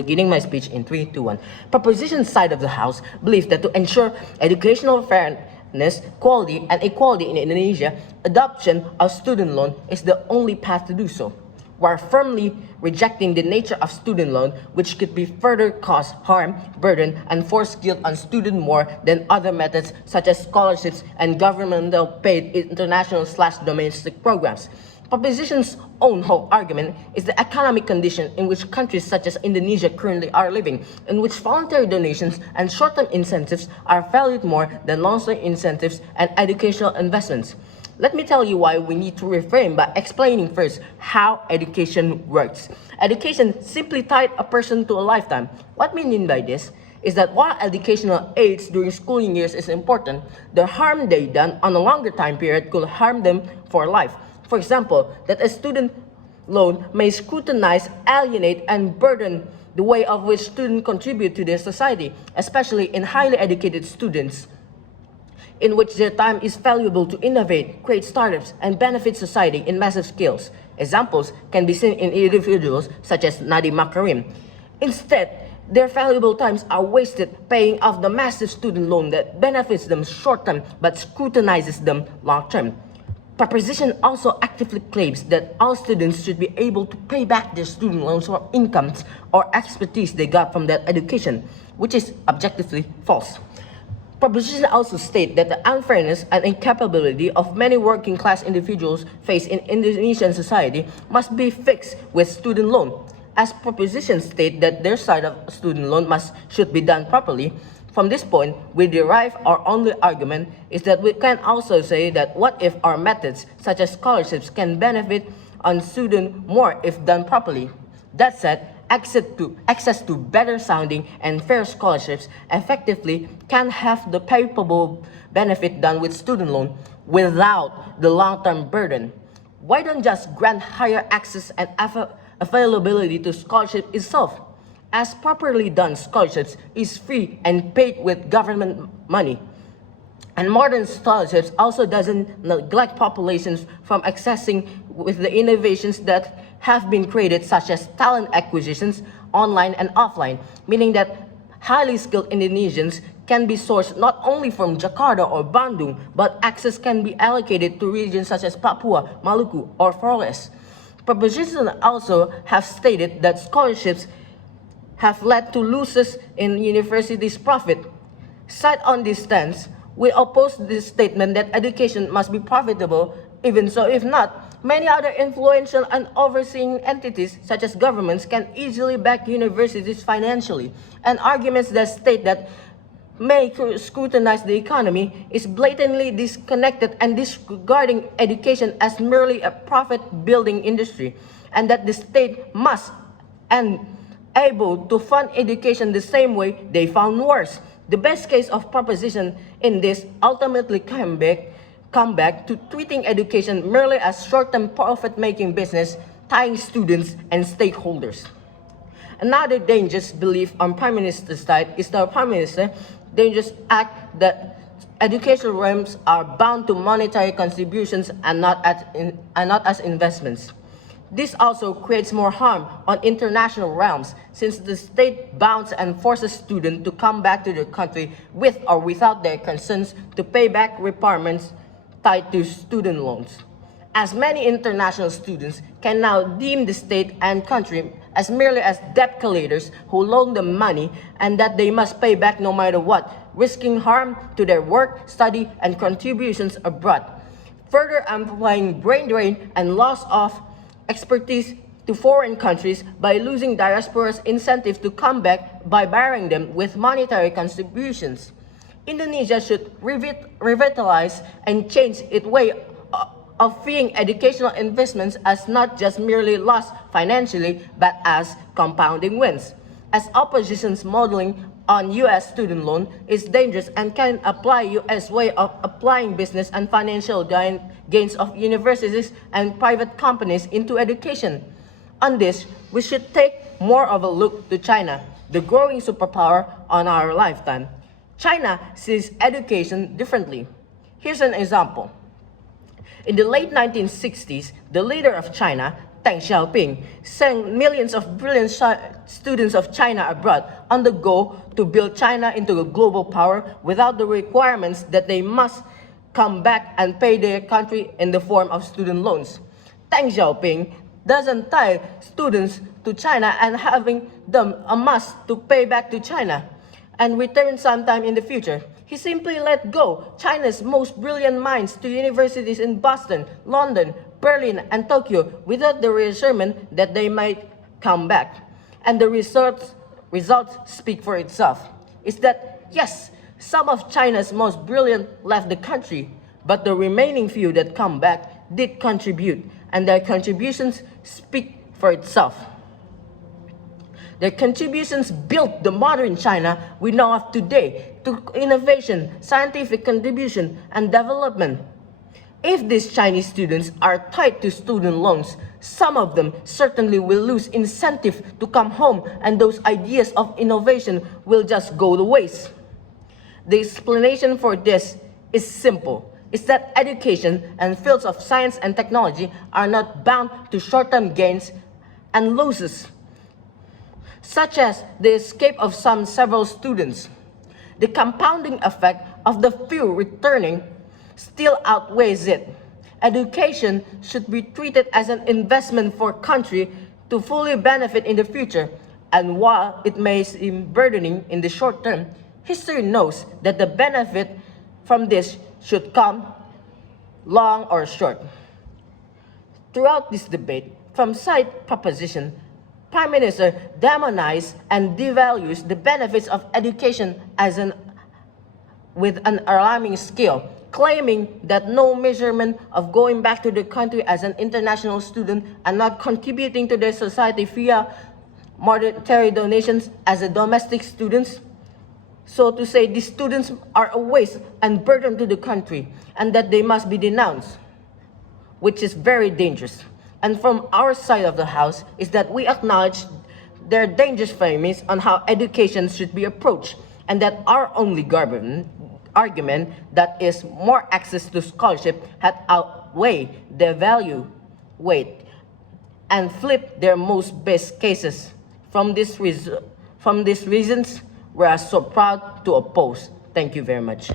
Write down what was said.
Beginning my speech in 3, 2, 1. Proposition side of the House believes that to ensure educational fairness, quality, and equality in Indonesia, adoption of student loan is the only path to do so. We are firmly rejecting the nature of student loan, which could be further cause harm, burden, and force guilt on students more than other methods such as scholarships and governmental paid international/domestic programs. Proposition's own whole argument is the economic condition in which countries such as Indonesia currently are living, in which voluntary donations and short-term incentives are valued more than long-term incentives and educational investments. Let me tell you why we need to reframe by explaining first how education works. Education simply tied a person to a lifetime. What we mean by this is that while educational aids during schooling years is important, the harm they done on a longer time period could harm them for life. For example, that a student loan may scrutinize, alienate, and burden the way of which students contribute to their society, especially in highly educated students, in which their time is valuable to innovate, create startups, and benefit society in massive scales. Examples can be seen in individuals such as Nadiem Makarim. Instead, their valuable times are wasted paying off the massive student loan that benefits them short-term but scrutinizes them long-term. Proposition also actively claims that all students should be able to pay back their student loans or incomes or expertise they got from that education, which is objectively false. Proposition also states that the unfairness and incapability of many working-class individuals faced in Indonesian society must be fixed with student loan. As proposition state that their side of student loan should be done properly, from this point, we derive our only argument is that we can also say that what if our methods, such as scholarships, can benefit on students more if done properly. That said, access to better sounding and fair scholarships effectively can have the palpable benefit done with student loan without the long-term burden. Why don't just grant higher access and availability to scholarship itself? As properly done, scholarships is free and paid with government money. And modern scholarships also doesn't neglect populations from accessing with the innovations that have been created, such as talent acquisitions, online and offline, meaning that highly skilled Indonesians can be sourced not only from Jakarta or Bandung, but access can be allocated to regions such as Papua, Maluku, or Flores. Propositions also have stated that scholarships have led to losses in universities' profit. Side on this stance, we oppose this statement that education must be profitable. Even so, if not, many other influential and overseeing entities, such as governments, can easily back universities financially. And arguments that state that may scrutinize the economy is blatantly disconnected and disregarding education as merely a profit-building industry, and that the state must and able to fund education the same way they found worse. The best case of proposition in this ultimately come back to treating education merely as short-term profit-making business, tying students and stakeholders. Another dangerous belief on Prime Minister's side is the Prime Minister dangerous act that educational realms are bound to monetary contributions and not as investments. This also creates more harm on international realms, since the state bounds and forces students to come back to their country with or without their consents to pay back requirements tied to student loans. As many international students can now deem the state and country as merely as debt collectors who loan them money and that they must pay back no matter what, risking harm to their work, study, and contributions abroad, further amplifying brain drain and loss of expertise to foreign countries by losing diaspora's incentive to come back by barring them with monetary contributions. Indonesia should revitalize and change its way of viewing educational investments as not just merely loss financially, but as compounding wins. As opposition's modeling on U.S. student loan is dangerous and can apply U.S. way of applying business and financial gains of universities and private companies into education. On this, we should take more of a look to China, the growing superpower on our lifetime. China sees education differently. Here's an example. In the late 1960s, the leader of China, Deng Xiaoping sent millions of brilliant students of China abroad on the go to build China into a global power without the requirements that they must come back and pay their country in the form of student loans. Deng Xiaoping doesn't tie students to China and having them a must to pay back to China and return sometime in the future. He simply let go China's most brilliant minds to universities in Boston, London, Berlin, and Tokyo without the reassurance that they might come back. And the results speak for itself. Is that, yes, some of China's most brilliant left the country, but the remaining few that come back did contribute, and their contributions speak for itself. Their contributions built the modern China we know of today through innovation, scientific contribution, and development. If these Chinese students are tied to student loans, some of them certainly will lose incentive to come home, and those ideas of innovation will just go to waste. The explanation for this is simple. It's that education and fields of science and technology are not bound to short-term gains and losses, such as the escape of several students. The compounding effect of the few returning still outweighs it. Education should be treated as an investment for country to fully benefit in the future, and while it may seem burdening in the short term, history knows that the benefit from this should come long or short. Throughout this debate, from side proposition, Prime Minister demonizes and devalues the benefits of education with an alarming scale, claiming that no measurement of going back to the country as an international student and not contributing to their society via monetary donations as a domestic students. So to say these students are a waste and burden to the country and that they must be denounced, which is very dangerous. And from our side of the house is that we acknowledge their dangerous framings on how education should be approached, and that our only argument that is more access to scholarship had outweighed their value weight and flipped their most best cases. From these reasons, we are so proud to oppose. Thank you very much.